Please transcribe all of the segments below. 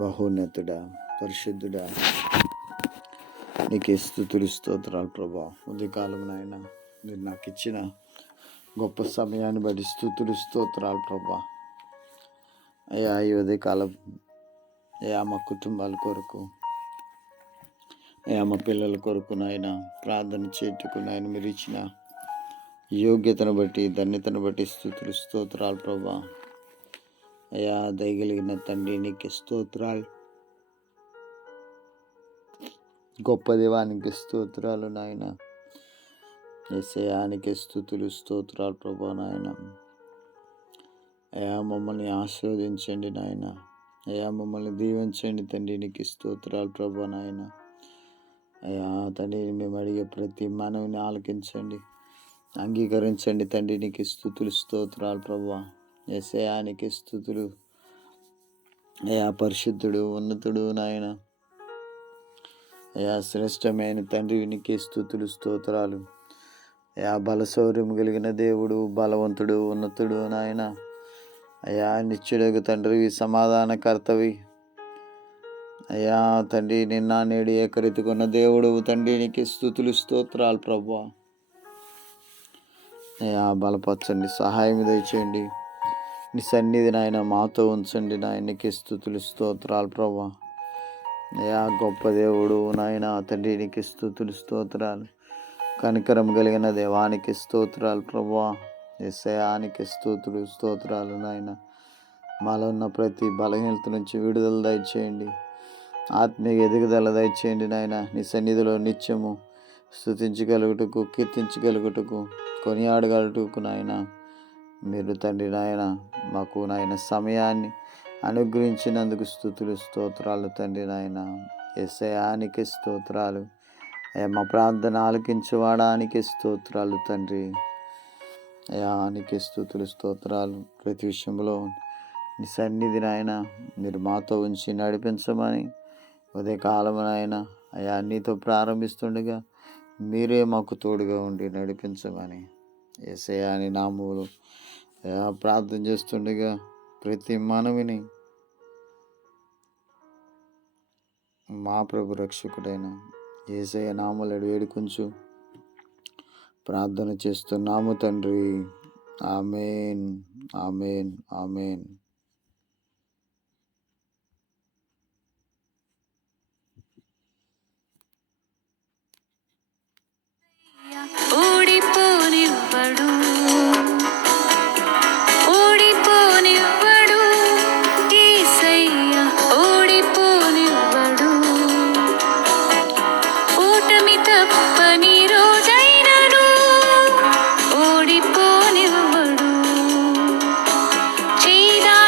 మహోన్నతుడా, పరిశుద్ధుడా, నీకే స్తుతులు స్తోత్రాలు ప్రభా. ఉదయకాలం నాయన మీరు నాకు ఇచ్చిన గొప్ప సమయాన్ని బట్టి స్తుతులు స్తోత్రాలు ప్రభా. అయ్యా ఈ ఉదయకాలం అయ్యా మా కుటుంబాల కొరకు, అయ్యా మా పిల్లల కొరకు నాయన ప్రార్థన చేటుకు నాయన మీరు ఇచ్చిన యోగ్యతను బట్టి, ధన్యతను బట్టి స్తుతులు స్తోత్రాలు ప్రభా. అయ్యా దయగలిగిన తండ్రి నీకే స్తోత్రాలు. గొప్ప దేవానికి స్తోత్రాలు నాయన. యేసయ్యానికి స్తుతులు స్తోత్రాలు ప్రభా నాయన. అయ్యా మమ్మల్ని ఆశీర్వదించండి నాయన. అయ్యా మమ్మల్ని దీవించండి తండ్రి, నీకు స్తోత్రాలు ప్రభా నాయన. అయ్యా తండ్రి మేము అడిగే ప్రతి మనవిని ఆలకించండి, అంగీకరించండి తండ్రి, నీకు స్తుతులు స్తోత్రాలు ప్రభా. యేసయ్యానికి స్తుతులు. అయ్యా పరిశుద్ధుడు, ఉన్నతుడు నాయన. అయ్యా శ్రేష్టమైన తండ్రి, నీకే స్తుతులు స్తోత్రాలు. అయ్యా బలశౌర్యం కలిగిన దేవుడు, బలవంతుడు, ఉన్నతుడు నాయన. అయ్యా నిత్యుడగు తండ్రివి, సమాధానకర్తవి. అయ్యా తండ్రి నిన్న నేడు ఏకరీతికున్న దేవుడు తండ్రి, నీకే స్తుతులు స్తోత్రాలు ప్రభా. అయ్యా బలపరచండి, సహాయం దయచేయండి. నీ సన్నిధి నాయన మాతో ఉంచండి నాయన. నీకే స్తుతులు స్తోత్రాలు ప్రభా. అయ్యా గొప్ప దేవుడు నాయన తండ్రి, నీకు స్తుతులు స్తోత్రాలు. కనికరం కలిగిన దేవానికి స్తోత్రాలు ప్రభా. యేసయ్యానికి స్తుతులు స్తోత్రాలు నాయన. మాలో ఉన్న ప్రతి బలహీనత నుంచి విడుదల దయచేయండి, ఆత్మీయ ఎదుగుదల దయచేయండి నాయన. నీ సన్నిధిలో నిత్యము స్తుతించగలుగుటకు, కీర్తించగలుగుటకు, కొనియాడగలుగుటకు నాయన మీరు తండ్రి నాయన మాకు నాయన సమయాన్ని అనుగ్రహించినందుకు స్తుతులు స్తోత్రాలు తండ్రి నాయన. యేసయ్యానికి స్తోత్రాలు. మా ప్రార్థన ఆలకించేవాడానికి స్తోత్రాలు తండ్రి. అయానికి స్తుతులు స్తోత్రాలు. ప్రతి విషయంలో నీ సన్నిధి నాయన మీరు మాతో ఉంచి నడిపించమని ఉదయకాలం నాయన అయా నీతో ప్రారంభిస్తుండగా మీరే మాకు తోడుగా ఉండి నడిపించమని యేసయ్యా నీ నామములో ప్రార్థన చేస్తుండగా ప్రతి మనవిని మా ప్రభు రక్షకుడైన యేసయ్య నామములో వేడుకొంచు ప్రార్థన చేస్తున్నాము తండ్రి. ఆమేన్, ఆమేన్, ఆమేన్. ఓడిపోనివ్వడు, ఓడిపోనివ్వడు యేసయ్య, ఓడిపోనివ్వడు. ఓటమి తప్పని రోజైనను ఓడిపోనివ్వడు. చేదా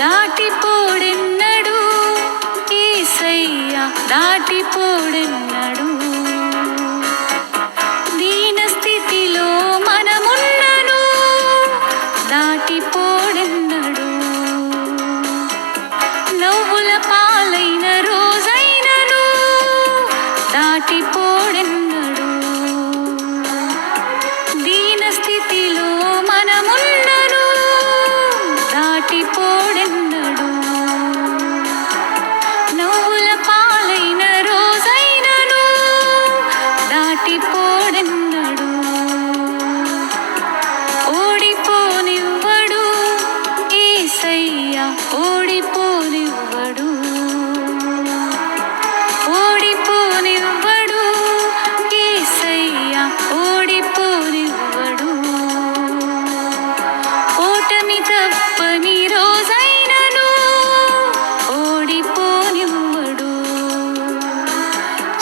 దాటిపోడెన్నడు యేసయ్యా దాటిపోడెన్నడు దీన స్థితిలో మనమున్నను దాటిపోడెన్నడు నవ్వుల పాలైన రోజైనను దాటిపోడెన్నడు దీన స్థితిలో మనమున్నను దాటిపోడెన్నడు నవ్వుల పాలైన రోజైనను దాటిపోడెన్నడు ఓడిపోనివ్వడు యేసయ్యా ఓడిపోనివ్వడు ఓడిపోనివ్వడు యేసయ్యా ఓడిపోనివ్వడు ఓటమి తప్పని రోజైనను ఓడిపోనివ్వడు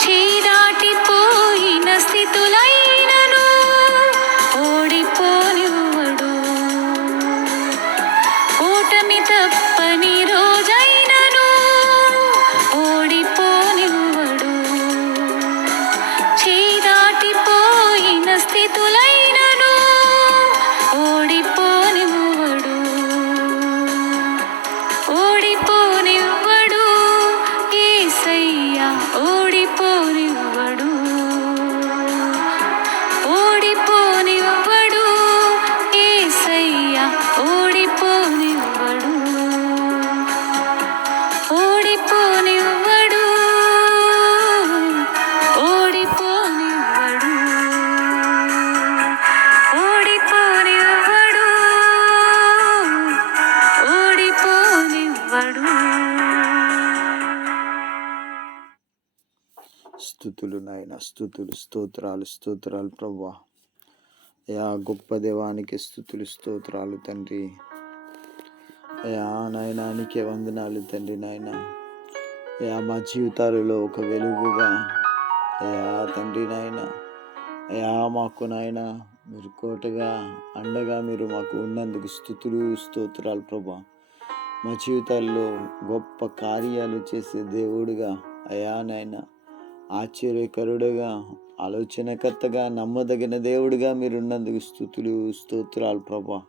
చేయి దాటిపోయిన స్థితులైనను ఓడిపోనివ్వడు ఓటమి తప్పని రోజైనను ఓడిపోనివ్వడు చేయి దాటిపోయిన స్థితులైనను ఓడిపోనివ్వడు ఓడిపోనివ్వడు యేసయ్యా ఓడిపోనివ్వడు ఓడిపోనివ్వడు యేసయ్యా ఓడిపోనివ్వడు ఓడిపోనివ్వడు ఓడిపోనివ్వడు ఓడిపోనివ్వడు ఓడిపోనివ్వడు స్తుతులు నాయన, స్తుతులు, స్తోత్రాలు, స్తోత్రాలు ప్రభువా. అయా గొప్ప దేవానికి స్తుతులు, స్తోత్రాలు తండ్రి. అయా నాయనా నీకే వందనాలు తండ్రి. నాయన అయా మా జీవితాలలో ఒక వెలుగుగా అయా తండ్రి నాయన అయా మాకు నాయన మీరు కోటగా అండగా మీరు మాకు ఉన్నందుకు స్తుతులు, స్తోత్రాలు ప్రభా. మా జీవితాల్లో గొప్ప కార్యాలు చేసే దేవుడుగా అయా నాయన ఆశ్చర్యకరుడుగా ఆలోచనకర్తగా నమ్మదగిన దేవుడిగా మీరున్నందుకు స్తుతులు, స్తోత్రాలు ప్రభా.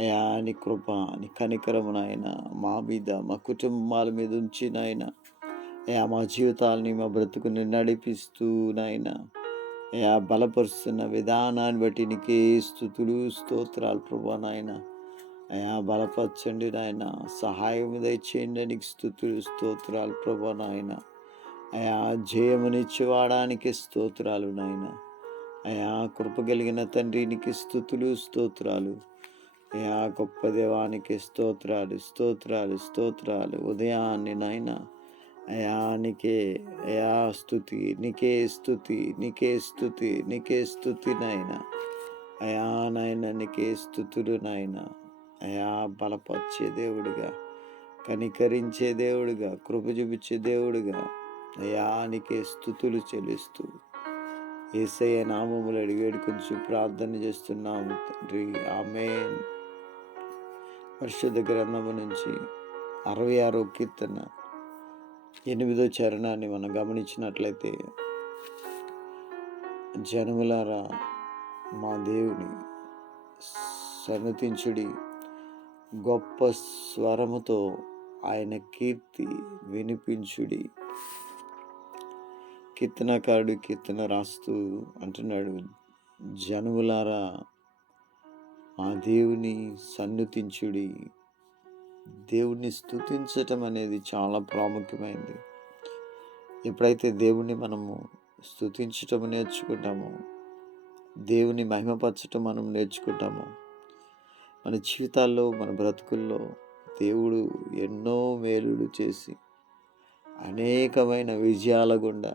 అయా నీ కృప నీ కనికరము నాయన మా మీద మా కుటుంబాల మీద ఉంచి నాయన అయా మా జీవితాలని మా బ్రతుకుని నడిపిస్తూ నాయన అయా బలపరుస్తున్న విధానాన్ని బట్టి నీకే స్తుతులు, స్తోత్రాలు ప్రభా. నాయన అయా బలపరచండి నాయన, సహాయం దయచేయండి. నీకు స్తుతులు, స్తోత్రాలు ప్రభా. నాయన అయా జయమునిచ్చేవాడానికి స్తోత్రాలు నాయన. అయా కృప కలిగిన తండ్రి నీకు స్తుతులు, స్తోత్రాలు. అయా గొప్ప దేవానికి స్తోత్రాలు, స్తోత్రాలు, స్తోత్రాలు. ఉదయాన్ని నాయన అయా నీకే అయా స్తుతి, నీకే స్తుతి, నీకే స్తుతి, నీకే స్తుతి నాయన. అయా నాయన నీకే స్తుతులు నాయన. అయా బలపరిచే దేవుడిగా, కనికరించే దేవుడిగా, కృప చూపించే దేవుడిగా అయా నీకే స్తుతులు చెల్లిస్తూ యేసయ్య నామములు అడిగి వేడుకొంచి ప్రార్థన చేస్తున్నాము తండ్రి. ఆమేన్. పరిశుద్ధ గ్రంథము నుంచి 66వ కీర్తన 8వ చరణాన్ని మనం గమనించినట్లయితే, జనములారా మా దేవుని సన్నతించుడి, గొప్ప స్వరముతో ఆయన కీర్తి వినిపించుడి. కీర్తనకారుడు కీర్తన రాస్తూ అంటున్నాడు, జనములారా మా దేవుని సన్నుతించుడి. దేవుణ్ణి స్తుతించటం అనేది చాలా ప్రాముఖ్యమైనది. ఎప్పుడైతే దేవుణ్ణి మనము స్తుతించటం నేర్చుకుంటామో, దేవుని మహిమపరచటం మనం నేర్చుకుంటామో, మన జీవితాల్లో మన బ్రతుకుల్లో దేవుడు ఎన్నో మేలులు చేసి అనేకమైన విజయాల గుండా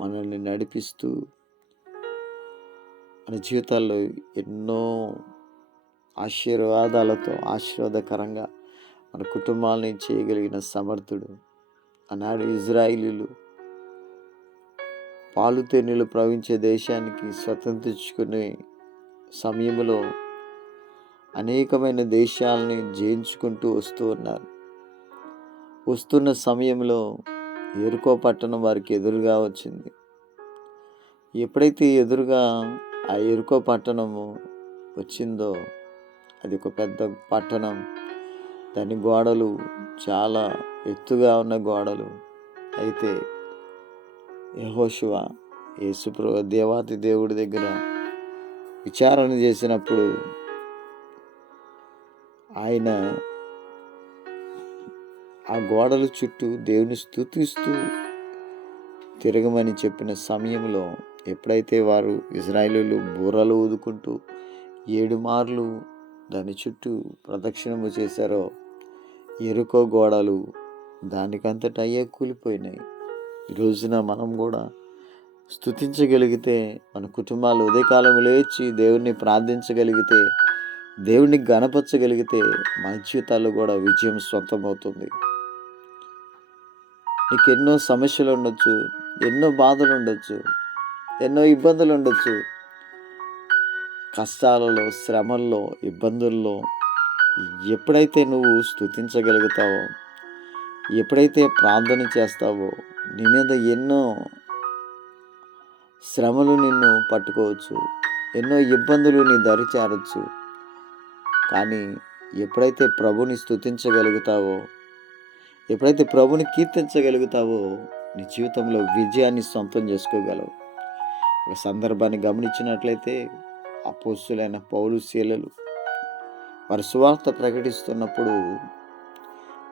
మనల్ని నడిపిస్తూ మన జీవితాల్లో ఎన్నో ఆశీర్వాదకరంగా మన కుటుంబాలని చేయగలిగిన సమర్థుడు. ఆనాడు ఇజ్రాయిలీలు పాలు తేనెలు ప్రవహించే దేశానికి స్వతంత్రించుకునే సమయంలో అనేకమైన దేశాలని జయించుకుంటూ వస్తూ ఉన్నారు. వస్తున్న సమయంలో ఎరుకో పట్టణం వారికి ఎదురుగా వచ్చింది. ఎప్పుడైతే ఎదురుగా ఆ ఎరుకో పట్టణము వచ్చిందో, అది ఒక పెద్ద పట్టణం. దాని గోడలు చాలా ఎత్తుగా ఉన్న గోడలు. అయితే యెహోషువ దేవాతి దేవుడి దగ్గర విచారణ చేసినప్పుడు ఆయన ఆ గోడల చుట్టూ దేవుని స్తుతిస్తూ తిరగమని చెప్పిన సమయంలో ఎప్పుడైతే వారు ఇశ్రాయేలీయులు బూరలు ఊదుకుంటూ 7 మార్లు దాని చుట్టూ ప్రదక్షిణము చేశారో, ఎరుకో గోడలు దానికంతటా అయ్యే కూలిపోయినాయి. ఈ రోజున మనం కూడా స్తుతించగలిగితే, మన కుటుంబాలు ఉదయకాలం లేచి దేవుణ్ణి ప్రార్థించగలిగితే, దేవుణ్ణి గణపరచగలిగితే మన జీవితాల్లో కూడా విజయం సొంతమవుతుంది. నీకు ఎన్నో సమస్యలు ఉండొచ్చు, ఎన్నో బాధలు ఉండొచ్చు, ఎన్నో ఇబ్బందులు ఉండొచ్చు. కష్టాలలో, శ్రమల్లో, ఇబ్బందుల్లో ఎప్పుడైతే నువ్వు స్తుతించగలుగుతావో, ఎప్పుడైతే ప్రార్థన చేస్తావో, నీ మీద ఎన్నో శ్రమలు నిన్ను పట్టుకోవచ్చు, ఎన్నో ఇబ్బందులు నీ దరి చేరొచ్చు. కానీ ఎప్పుడైతే ప్రభుని స్తుతించగలుగుతావో, ఎప్పుడైతే ప్రభుని కీర్తించగలుగుతావో, నీ జీవితంలో విజయాన్ని సొంతం చేసుకోగలవు. ఒక సందర్భాన్ని గమనించినట్లయితే అపోస్తులైన పౌలు శీలలు వారి సువార్త ప్రకటిస్తున్నప్పుడు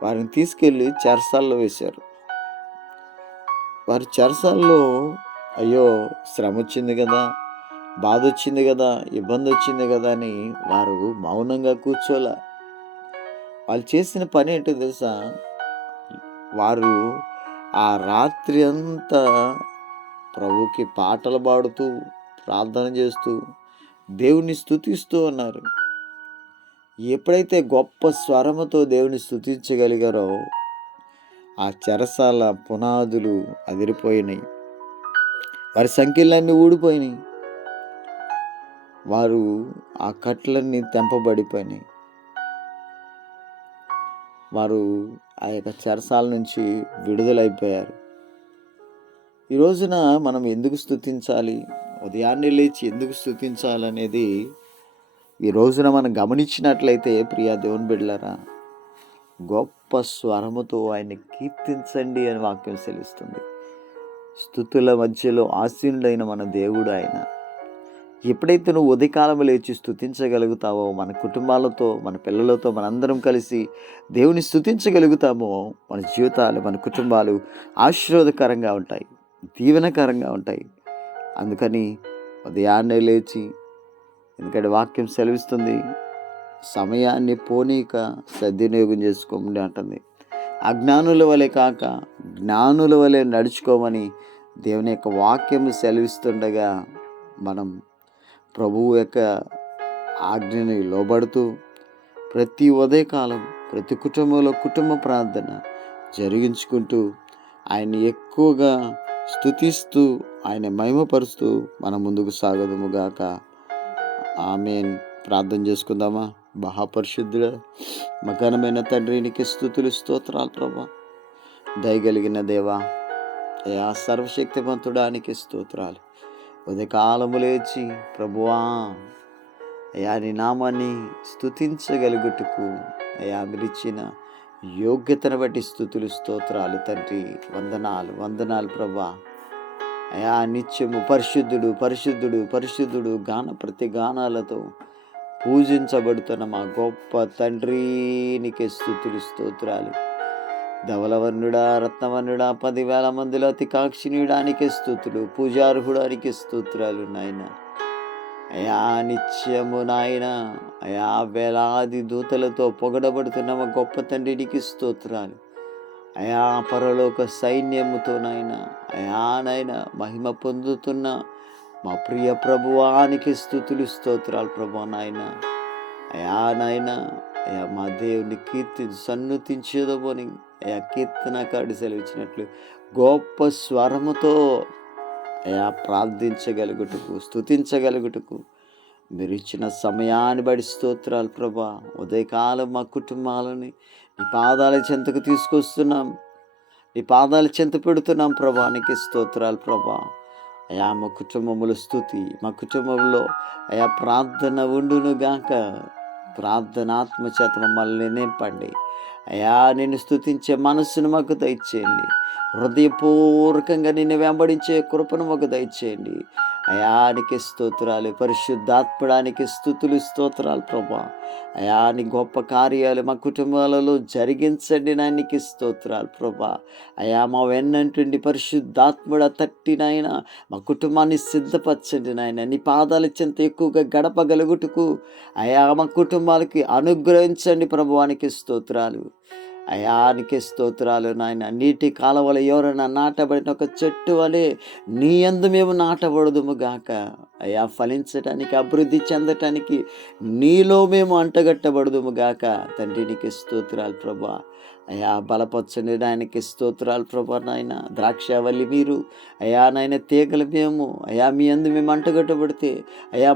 వారిని తీసుకెళ్ళి చెరసాల్లో వేశారు. వారి చెరసాల్లో అయ్యో శ్రమ వచ్చింది కదా, బాధ వచ్చింది కదా, ఇబ్బంది వచ్చింది కదా అని వారు మౌనంగా కూర్చోలే. వాళ్ళు చేసిన పని ఏంటో తెలుసా? వారు ఆ రాత్రి అంతా ప్రభుకి పాటలు పాడుతూ, ప్రార్థన చేస్తూ, దేవుని స్తుతిస్తూ ఉన్నారు. ఎప్పుడైతే గొప్ప స్వరముతో దేవుని స్తుతించగలిగారో, ఆ చెరసాల పునాదులు అదిరిపోయినాయి, వారి సంఖ్యలన్నీ ఊడిపోయినాయి, వారు ఆ కట్లన్నీ తెంపబడిపోయినాయి. వారు ఆ యొక్క చెరసాల నుంచి విడుదలైపోయారు. ఈ రోజున మనం ఎందుకు స్తుతించాలి, ఉదయాన్నే లేచి ఎందుకు స్తుతించాలనేది ఈ రోజున మనం గమనించినట్లయితే ప్రియా దేవుని బిడ్డలారా, గొప్ప స్వరముతో ఆయన్ని కీర్తించండి అని వాక్యం సెలవిస్తుంది. స్తుతుల మధ్యలో ఆసీనుడైన మన దేవుడు ఆయన. ఎప్పుడైతే నువ్వు ఉదయకాలం లేచి స్తుతించగలుగుతావో, మన కుటుంబాలతో, మన పిల్లలతో మనందరం కలిసి దేవుని స్తుతించగలుగుతామో, మన జీవితాలు, మన కుటుంబాలు ఆశీర్వాదకరంగా ఉంటాయి, దీవెనకరంగా ఉంటాయి. అందుకని ఉదయాన్నే లేచి, ఎందుకంటే వాక్యం సెలవిస్తుంది, సమయాన్ని పోనీక సద్వినియోగం చేసుకోమని అంటుంది. అజ్ఞానుల వలె కాక జ్ఞానుల వలె నడుచుకోమని దేవుని యొక్క వాక్యం సెలవిస్తుండగా, మనం ప్రభువు యొక్క ఆజ్ఞని లోబడుతూ ప్రతి ఉదయకాలం ప్రతి కుటుంబంలో కుటుంబ ప్రార్థన జరిగించుకుంటూ ఆయన్ని ఎక్కువగా స్తుతిస్తూ ఆయన మహిమపరుస్తూ మనం ముందుకు సాగదుముగాక. ఆమేన్. ప్రార్థన చేసుకుందామా? మహాపరిశుద్ధుడ మగనమైన తండ్రి, నీకు స్తుతులు స్తోత్రాలు ప్రభా. దయగలిగిన దేవా, అయా సర్వశక్తిమంతుడానికి స్తోత్రాలు. ఉదయకాలము లేచి ప్రభువా అయా నీ నామాన్ని స్తుతించగలుగుటకు అయా మీరిచ్చిన యోగ్యతను బట్టి స్తుతులు స్తోత్రాలు తండ్రి. వందనాలు ప్రభా. అయా నిత్యము పరిశుద్ధుడు పరిశుద్ధుడు పరిశుద్ధుడు ప్రతి గానాలతో పూజించబడుతున్న మా గొప్ప తండ్రి, నీకే స్తుతులు స్తోత్రాలు. ధవలవర్ణుడా, రత్నవర్ణుడా, 10,000 మందిలో అతి కాక్షిణీయుడానికి స్తుతులు, పూజార్హుడానికి స్తోత్రాలు నాయన. అయా నిత్యము నాయన, అయా వేలాది దూతలతో పొగడబడుతున్న మా గొప్ప తండ్రికి స్తోత్రాలు. అయా పరలోక సైన్యముతో నాయన, అయా నాయన మహిమ పొందుతున్న మా ప్రియ ప్రభువానికి స్తుతులు స్తోత్రాలు ప్రభు నాయన. అయా నాయన, అయా మా దేవుని సన్నుతించేదోని అయా కీర్తనకారుడు సెలవిచ్చినట్లు గొప్ప స్వరముతో అయా ప్రార్థించగలుగుటకు, స్తుతించగలుగుటకు మీరు ఇచ్చిన సమయాన్ని బట్టి స్తోత్రాలు ప్రభా. ఉదయకాలం మా కుటుంబాలని నీ పాదాల చెంతకు తీసుకొస్తున్నాం, నీ పాదాల చెంత పెడుతున్నాం ప్రభా. నీకు స్తోత్రాలు ప్రభా. అయా మా కుటుంబములో స్తుతి, మా కుటుంబంలో అయా ప్రార్థన ఉండును గాక. ప్రార్థన ఆత్మ చేత మమ్మల్ని నింపండి అయా. నిన్ను స్తుతించే మనస్సును మాకు దయచేయండి. హృదయపూర్వకంగా నిన్ను వెంబడించే కృపను మాకు దయచేయండి అయా. నీకు స్తోత్రాలు పరిశుద్ధాత్మడానికి స్తుతులు స్తోత్రాలు ప్రభా. అయా నీ గొప్ప కార్యాలు మా కుటుంబాలలో జరిగించండి నాయనికి స్తోత్రాలు ప్రభా. అయా మా వెన్నంటుండి పరిశుద్ధాత్ముడ తట్టినైనా మా కుటుంబాన్ని సిద్ధపరచండి నాయన. నీ పాదాల చెంత ఎక్కువగా గడపగలుగుటకు అయా మా కుటుంబాలకి అనుగ్రహించండి ప్రభువానికి స్తోత్రాలు. అయానికి స్తోత్రాలు నాయన. నీటి కాలవల ఎవరైనా నాటబడిన ఒక చెట్టు వలె నీ యందు మేము నాటబడదుము గాక. అయా ఫలించటానికి, అభివృద్ధి చెందటానికి నీలో మేము అంటగట్టబడదుము గాక. తండ్రి నీకు స్తోత్రాలు ప్రభా. అయా బలపరచండి నాయనకి స్తోత్రాలు ప్రభా. నాయన ద్రాక్షావల్లి మీరు అయా నాయన తీగలు మేము అయా. మీ అందు మేము అంటగట్టబడితే అయా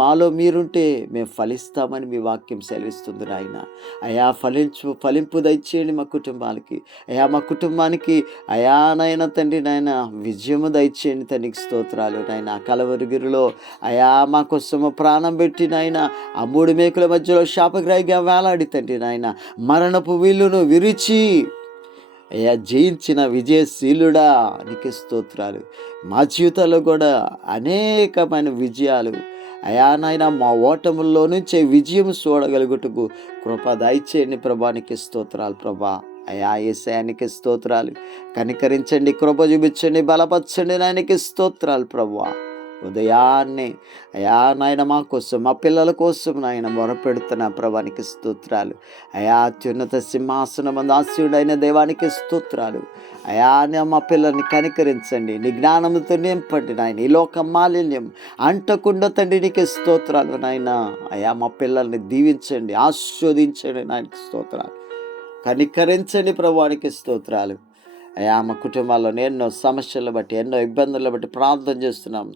మాలో మీరుంటే మేము ఫలిస్తామని మీ వాక్యం సెలవిస్తుంది నాయన. అయా ఫలింపు దయచేయండి మా కుటుంబాలకి అయా. మా కుటుంబానికి అయా నాయన తండ్రి నాయన విజయము దయచేయండి తండ్రికి స్తోత్రాలు నాయన. కలవరిగిరిలో అయా మా కోసము ప్రాణం పెట్టి నాయన ఆ 3 మేకుల మధ్యలో శాపగ్రాహిగా వేలాడి తండ్రి నాయన మరణపు విల్లును విరిచి అయ్యా జయించిన విజయశీలుడా నీకు స్తోత్రాలు. మా జీవితాల్లో కూడా అనేకమైన విజయాలు అయా నాయన మా ఓటముల్లో నుంచే విజయం చూడగలుగుటకు కృప దయచేయండి ప్రభానికి స్తోత్రాలు ప్రభా. అయా యేసయ్యానికి స్తోత్రాలు. కనికరించండి, కృప చూపించండి, బలపరచండి నాయనకి స్తోత్రాలు ప్రభా. ఉదయాన్నే అయా నాయన మా కోసం మా పిల్లల కోసం నాయన మొరపెడుతున్న ప్రభానికి స్తోత్రాలు అయా. అత్యున్నత సింహాసనం దాస్యుడైన దేవానికి స్తోత్రాలు అయా. మా పిల్లల్ని కనికరించండి, నీ జ్ఞానంతో నింపండి నాయన. ఈ లోక మాలిన్యం అంటకుండా తండ్రి నీకు స్తోత్రాలు నాయన. అయా మా పిల్లల్ని దీవించండి, ఆస్వాదించండి నాయనకి స్తోత్రాలు. కనికరించండి ప్రభువానికి స్తోత్రాలు అయా. మా కుటుంబాల్లో ఎన్నో సమస్యలు బట్టి, ఎన్నో ఇబ్బందులను బట్టి ప్రార్థన చేస్తున్నాం.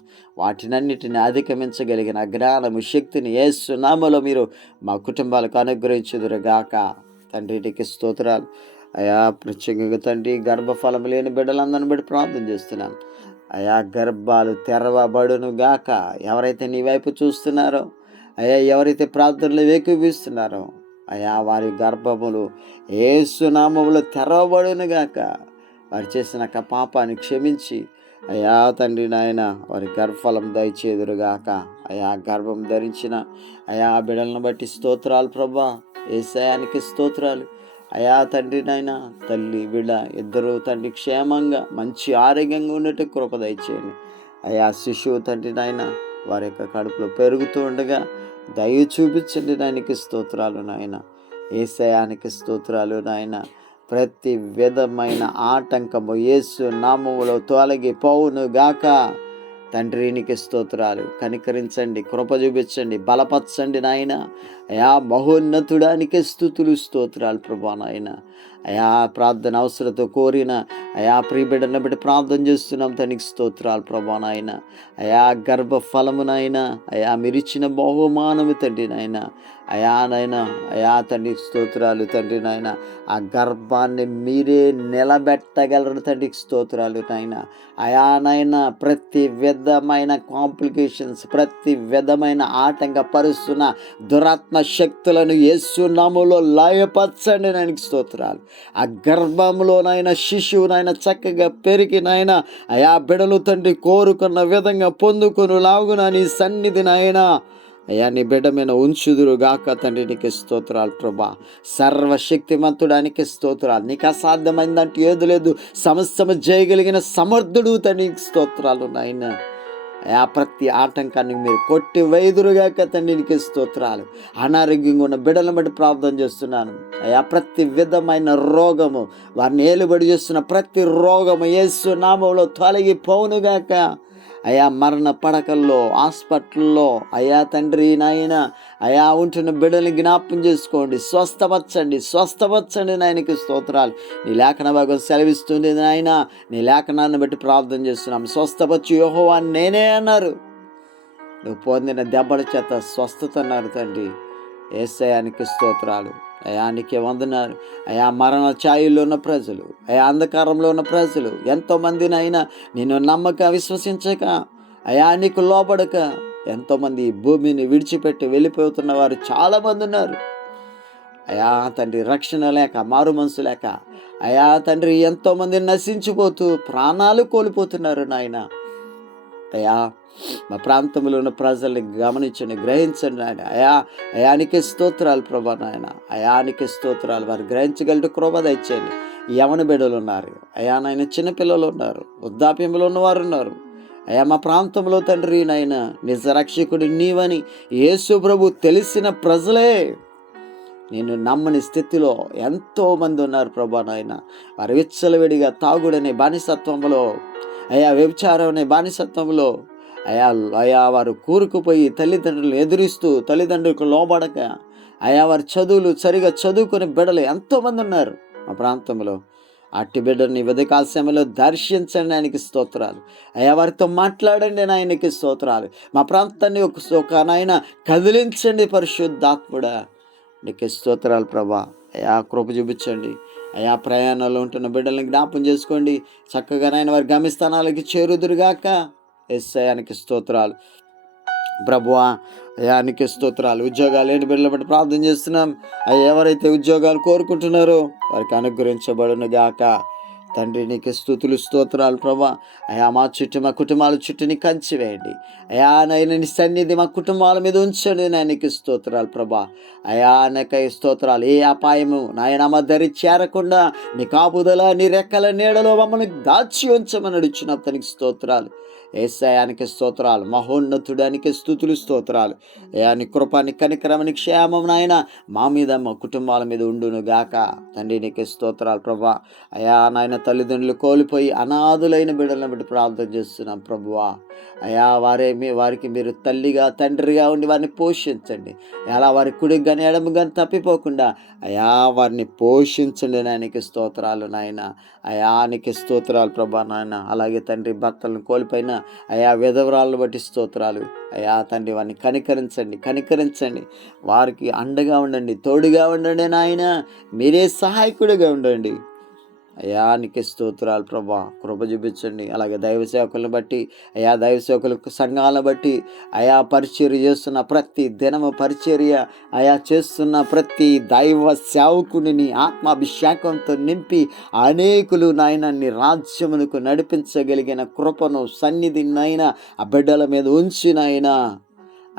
వాటినన్నిటిని అధిగమించగలిగిన జ్ఞానము, శక్తిని యేసు నామములో మీరు మా కుటుంబాలకు అనుగ్రహించుదురుగాక. తండ్రి నీకు స్తోత్రాలు అయా. ప్రత్యేకంగా తండ్రి గర్భఫలం లేని బిడ్డలందరిని బట్టి ప్రార్థన చేస్తున్నాం అయా. గర్భాలు తెరవబడును గాక. ఎవరైతే నీ వైపు చూస్తున్నారో అయా, ఎవరైతే ప్రార్థనలు ఏకీభవిస్తున్నారో అయా, వారి గర్భములు యేసు నామములో తెరవబడును గాక. వారు చేసిన పాపాన్ని క్షమించి అయా తండ్రి నాయన వారి గర్భఫలం దయచేదురుగాక. అయా గర్భం ధరించిన అయా బిడ్డలను బట్టి స్తోత్రాలు ప్రభా. యేసయ్యానికి స్తోత్రాలు అయా. తండ్రి నాయన తల్లి బిడ్డ ఇద్దరు తండ్రి క్షేమంగా మంచి ఆరోగ్యంగా ఉన్నట్టు కృప దయచేయండి అయా. శిశువు తండ్రి నాయన వారి యొక్క కడుపులో పెరుగుతూ ఉండగా దయ చూపించండి నాయనకి స్తోత్రాలు నాయన. యేసయ్యానికి స్తోత్రాలు నాయన. ప్రతి విధమైన ఆటంకము యేసు నామములో తొలగిపోవును గాక. తండ్రి నీకు స్తోత్రాలు. కనికరించండి, కృప చూపించండి, బలపరచండి నాయన అయా. మహోన్నతుడానికి స్తుతులు స్తోత్రాలు ప్రభా నాయన అయా. ప్రార్థన అవసరతో కోరిన అయా ప్రియబిడ్డను బట్టి ప్రార్థన చేస్తున్నాం తండ్రికి స్తోత్రాలు ప్రభా నాయన అయా. గర్భఫలము నాయన అయా మీరిచ్చిన బహుమానము తండ్రి నాయన అయా నాయన అయా. తండ్రికి స్తోత్రాలు తండ్రి నాయన. ఆ గర్భాన్ని మీరే నిలబెట్టగలరు తండ్రికి స్తోత్రాలు నాయన అయా నాయన. ప్రతి విధమైన కాంప్లికేషన్స్, ప్రతి విధమైన ఆటంకపరుస్తున్న దురాత్మ శక్తులను యేసు నామములో లయపరచండి నాయనకి స్తోత్రాలు. ఆ గర్భంలోనైనా శిశువునైనా చక్కగా పెరిగి నాయన అయా బిడ్డలు తండ్రి కోరుకున్న విధంగా పొందుకుని లాగున నీ సన్నిధి నాయన అయ్యా. నీ బిడ్డ మీద ఉంచుదురు గాక తండ్రి నీకు స్తోత్రాలు ప్రభా. సర్వశక్తిమంతుడానికి స్తోత్రాలు. నీకు అసాధ్యమైందంటే ఏది లేదు. సమస్తము చేయగలిగిన సమర్థుడు తండ్రికి స్తోత్రాలు నాయన అయా. ప్రతి ఆటంకాన్ని మీరు కొట్టి వైదురుగాక తండ్రి నీకు స్తోత్రాలు. అనారోగ్యంగా ఉన్న బిడ్డలను బట్టి ప్రార్థన చేస్తున్నాను అయా. ప్రతి విధమైన రోగము వారిని ఏలుబడి చేస్తున్న ప్రతి రోగము యేసు నామములో తొలగిపోవునుగాక అయా. మరణ పడకల్లో, హాస్పిటల్లో అయా తండ్రి నాయన అయా ఉంటున్న బిడ్డల్ని జ్ఞాపకం చేసుకోండి, స్వస్థపరచండి నాయనకి స్తోత్రాలు. నీ లేఖన భాగం సెలవిస్తుంది నాయన. నీ లేఖనాన్ని బట్టి ప్రార్థన చేస్తున్నాం. స్వస్థపరచు యెహోవా నేనే అన్నారు నువ్వు పొందిన దెబ్బల చేత స్వస్థత అన్నారు తండ్రి. యేసయ్యానికి స్తోత్రాలు. అయానికి వందనాలు. అయా మరణ ఛాయల్లో ఉన్న ప్రజలు, అయా అంధకారంలో ఉన్న ప్రజలు ఎంతోమందినైనా నిన్ను నమ్మక విశ్వసించక అయా నీకు లోబడక ఎంతోమంది ఈ భూమిని విడిచిపెట్టి వెళ్ళిపోతున్న వారు చాలామంది ఉన్నారు. అయా తండ్రి రక్షణ లేక, మారు మనసు లేక అయా తండ్రి ఎంతోమంది నశించిపోతూ ప్రాణాలు కోల్పోతున్నారు నాయన. అయా మా ప్రాంతంలో ఉన్న ప్రజల్ని గమనించండి, గ్రహించండి నాయన. అయానికి స్తోత్రాలు ప్రభా నాయన. అయానికి స్తోత్రాలు. వారు గ్రహించగలిగిన కృప దయచేయండి. యవన బిడ్డలు ఉన్నారు అయా నాయన, చిన్నపిల్లలు ఉన్నారు, వృద్ధాప్యంలో ఉన్నవారు ఉన్నారు అయా. మా ప్రాంతంలో తండ్రి నాయన నిజ రక్షకుడు నీవని యేసు ప్రభు తెలిసిన ప్రజలే నేను నమ్మని స్థితిలో ఎంతోమంది ఉన్నారు ప్రభా నాయన. వారు విచ్చలవిడిగా తాగుడనే బానిసత్వంలో అయా, వ్యభిచారం అనే బానిసత్వంలో అయా వారు కూరుకుపోయి తల్లిదండ్రులను ఎదురిస్తూ తల్లిదండ్రులకు లోబడక అయా వారి చదువులు సరిగా చదువుకునే బిడ్డలు ఎంతోమంది ఉన్నారు మా ప్రాంతంలో. అట్టి బిడ్డని ఉదయకాల సమయంలో దర్శించండి, ఆయనకి స్తోత్రాలు. అయా వారితో మాట్లాడండి, నాయనకి స్తోత్రాలు. మా ప్రాంతాన్ని ఒక నాయన కదిలించండి పరిశుద్ధాత్ముడా, నీకు స్తోత్రాలు ప్రభా. అయా కృప చూపించండి. అయా ప్రయాణాల్లో ఉంటున్న బిడ్డల్ని జ్ఞాపం చేసుకోండి. చక్కగా నాయన వారి గమ్యస్థానాలకి చేరుదురుగాక. యేసయ్యానికి స్తోత్రాలు ప్రభువా. అయానికి స్తోత్రాలు. ఉద్యోగాలు లేని బిడ్డల బట్టి ప్రార్థన చేస్తున్నాం. అయ్యా ఎవరైతే ఉద్యోగాలు కోరుకుంటున్నారో వారికి అనుగ్రహించబడును గాక. తండ్రి నీకు స్తుతులు స్తోత్రాలు ప్రభా. అయా మా చుట్టూ, మా కుటుంబాల చుట్టూని కంచి వేయండి అయా. నైనా నీ సన్నిధి మా కుటుంబాల మీద ఉంచండి నాయనకి స్తోత్రాలు ప్రభా. అయా నీకై స్తోత్రాలు. ఏ అపాయము నాయన మా దరి చేరకుండా నీ కాపుదల, నీ రెక్కల నీడలో మమ్మల్ని దాచి ఉంచమని అడుగుచున్నాం. తనకి స్తోత్రాలు. యేసయ్యానికి స్తోత్రాలు. మహోన్నతుడానికి స్తుతులు స్తోత్రాలు. అయా నీ కృపాని, కనికరమని, క్షేమం నాయన మా మీద, మా కుటుంబాల మీద ఉండును గాక. తండ్రి నీకు స్తోత్రాలు ప్రభా. అయా నాయన తల్లిదండ్రులు కోల్పోయి అనాథులైన బిడ్డలను బట్టి ప్రార్థన చేస్తున్నాం ప్రభువా. అయా వారికి మీరు తల్లిగా, తండ్రిగా ఉండి వారిని పోషించండి. అలా వారి కుడికి కానీ ఎడమ కానీ తప్పిపోకుండా అయా వారిని పోషించండి. నాయనకి స్తోత్రాలు నాయన. అయా నీకు స్తోత్రాలు ప్రభా నాయన. అలాగే తండ్రి భర్తలను కోల్పోయిన అయా విధవరాలను బట్టి స్తోత్రాలు. అయా తండ్రి వారిని కనికరించండి. వారికి అండగా ఉండండి, తోడుగా ఉండండి నాయన. మీరే సహాయకుడిగా ఉండండి. అయా నీకు స్తోత్రాలు ప్రభా. కృప చూపించండి. అలాగే దైవ సేవకులను బట్టి అయా, దైవ సేవకులకు సంఘాలను బట్టి అయా, పరిచర్య చేస్తున్న ప్రతి దినము పరిచర్య అయా చేస్తున్న ప్రతి దైవ సేవకుని ఆత్మాభిషేకంతో నింపి అనేకులు నాయన నీ రాజ్యమునకు నడిపించగలిగిన కృపను, సన్నిధిని నాయన ఆ బిడ్డల మీద ఉంచి నాయన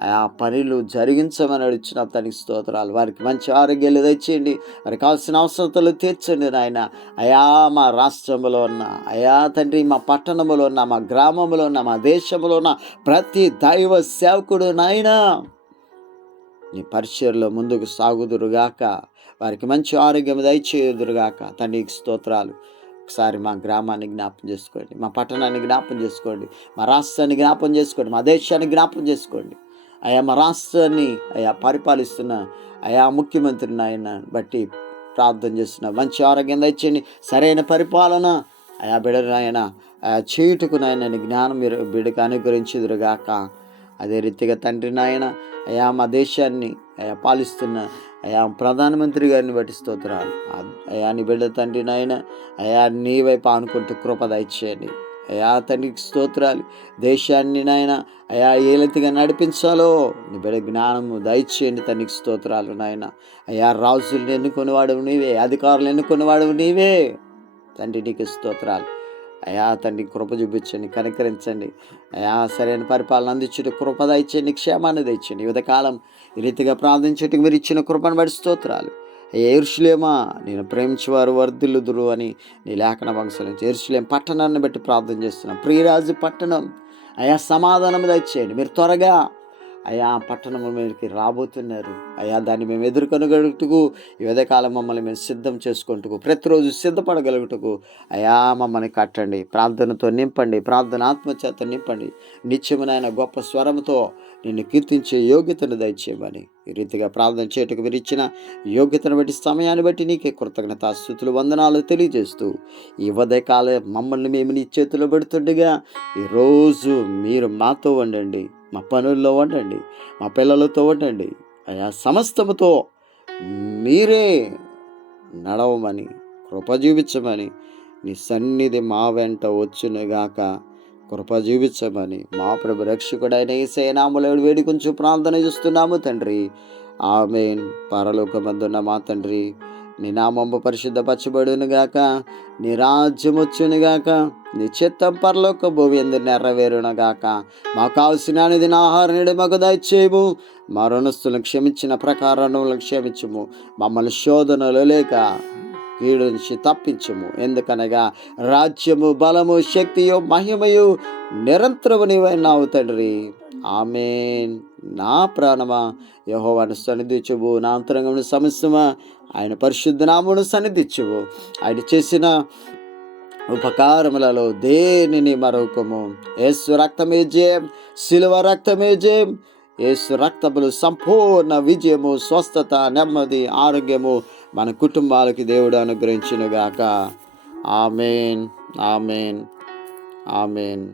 ఆ పనులు జరిగించమని అడుగుచున్న తనకి స్తోత్రాలు. వారికి మంచి ఆరోగ్యాలు తెచ్చేయండి. వారికి కావాల్సిన అవసరతలు తీర్చండి నాయన. అయా మా రాష్ట్రంలో ఉన్న అయా తండ్రి, మా పట్టణంలో ఉన్న, మా గ్రామంలో ఉన్న, మా దేశంలో ఉన్న ప్రతి దైవ సేవకుడు నాయన నీ పరిచర్లో ముందుకు సాగుదురుగాక. వారికి మంచి ఆరోగ్యం దయచేయుదురుగాక. తండ్రికి స్తోత్రాలు. ఒకసారి మా గ్రామాన్ని జ్ఞాపం చేసుకోండి, మా పట్టణాన్ని జ్ఞాపం చేసుకోండి, మా రాష్ట్రాన్ని జ్ఞాపం చేసుకోండి, మా దేశాన్ని జ్ఞాపం చేసుకోండి. అయా మా రాష్ట్రాన్ని అయా పరిపాలిస్తున్న అయా ముఖ్యమంత్రిని ఆయన బట్టి ప్రార్థన చేస్తున్న మంచి ఆరోగ్యం తెచ్చండి. సరైన పరిపాలన అయా బిడ్డను ఆయన చేయుటకు నాయన జ్ఞానం మీరు బిడ్డకు అనుగ్రహించుదురుగాక. అదే రీతిగా తండ్రి నాయన అయా మా దేశాన్ని అయా పాలిస్తున్న అయా ప్రధానమంత్రి గారిని బట్టి స్తోత్రాలు. అయా నీ బిడ్డ తండ్రి నాయన అయా నీ వైపు ఆనుకుంటూ కృప దయచేయండి. అయా తండ్రికి స్తోత్రాలు. దేశాన్ని నాయన అయా ఏ రీతిగా నడిపించాలో నీ బిడ్డ జ్ఞానము దయచేయండి. తండ్రికి స్తోత్రాలు నాయన. అయా రాజులను ఎన్నుకునేవాడు నీవే, అధికారులు ఎన్నుకునేవాడు నీవే. తండ్రి నీకు స్తోత్రాలు. అయా తండ్రి కృప చూపించండి, కనికరించండి. అయా సరైన పరిపాలన అందించుట కృప దయచేయండి, క్షేమాన్ని దయచేయండి. ఉదయకాలం ఈ రీతిగా ప్రార్థించుటకు మీరు ఇచ్చిన కృపను బట్టి స్తోత్రాలు. యెరూషలేమా నేను ప్రేమించేవారు వర్ధిల్లుదురు అని నీ లేఖన వంశలించి యెరూషలేం పట్టణాన్ని బట్టి ప్రార్థన చేస్తున్నాం. ప్రియరాజు పట్టణం అయా సమాధానం దయచేయండి. మీరు త్వరగా అయా పట్టణం మీదకి రాబోతున్నారు. అయా దాన్ని మేము ఎదుర్కొనగలుగుటకు ఈ ఉదయకాలం మమ్మల్ని మేము సిద్ధం చేసుకుంటూ ప్రతిరోజు సిద్ధపడగలుగుటకు అయా మమ్మల్ని కట్టండి. ప్రార్థనతో నింపండి, ప్రార్థన ఆత్మచేత నింపండి. నిత్యమునైన గొప్ప స్వరంతో నిన్ను కీర్తించే యోగ్యతను దయచేయమని ఈ రీతిగా ప్రార్థన చేయటకు మీరు ఇచ్చిన యోగ్యతను బట్టి, సమయాన్ని బట్టి నీకే కృతజ్ఞతాస్తుతులు, వందనాలు తెలియజేస్తూ ఈ ఉదయకాలం మమ్మల్ని మేము నీ చేతిలో పెడుతుండగా ఈరోజు మీరు మాతో ఉండండి. మా పనుల్లో ఉండండి, మా పిల్లలతో ఉండండి అయా. సమస్తముతో మీరే నడవమని, కృప చూపించమని, నీ సన్నిధి మా వెంట వచ్చునుగాక, కృప చూపించమని మా ప్రభు రక్షకుడైన యేసయ్య నామములో వేడుకొంచు ప్రార్థన చేస్తున్నాము తండ్రి. ఆమేన్. పరలోకమందున్న మా తండ్రి, నీ నామము పరిశుద్ధపరచబడునుగాక, నీ రాజ్యం వచ్చునుగాక, నీ చిత్తం పరలోక భూమి యందు నెరవేరునుగాక. మాకు కావలసిన అనుదిన ఆహారం నేడు మాకు దయచేయము. మా రుణస్తులను క్షమించిన ప్రకారం క్షమించుము. మమ్మల్ని శోధనలు లేక కీడు నుంచి తప్పించుము. ఎందుకనగా రాజ్యము, బలము, శక్తియు, మహిమయు నిరంతరము నీవైనావు తండ్రి. ఆమేన్. నా ప్రాణమా యెహోవాను సన్నిధించుము, నా అంతరంగమును సమస్తమా ఆయన పరిశుద్ధ నామమును సన్నిధించుము. ఆయన చేసిన ఉపకారములలో దేనిని మరొకము. యేసు రక్తమే జయం, శిలువ రక్తమే జయం. యేసు రక్తములు సంపూర్ణ విజయము, స్వస్థత, నెమ్మది, ఆరోగ్యము మన కుటుంబాలకి దేవుడు అనుగ్రహించునుగాక. ఆమేన్, ఆమేన్, ఆమేన్.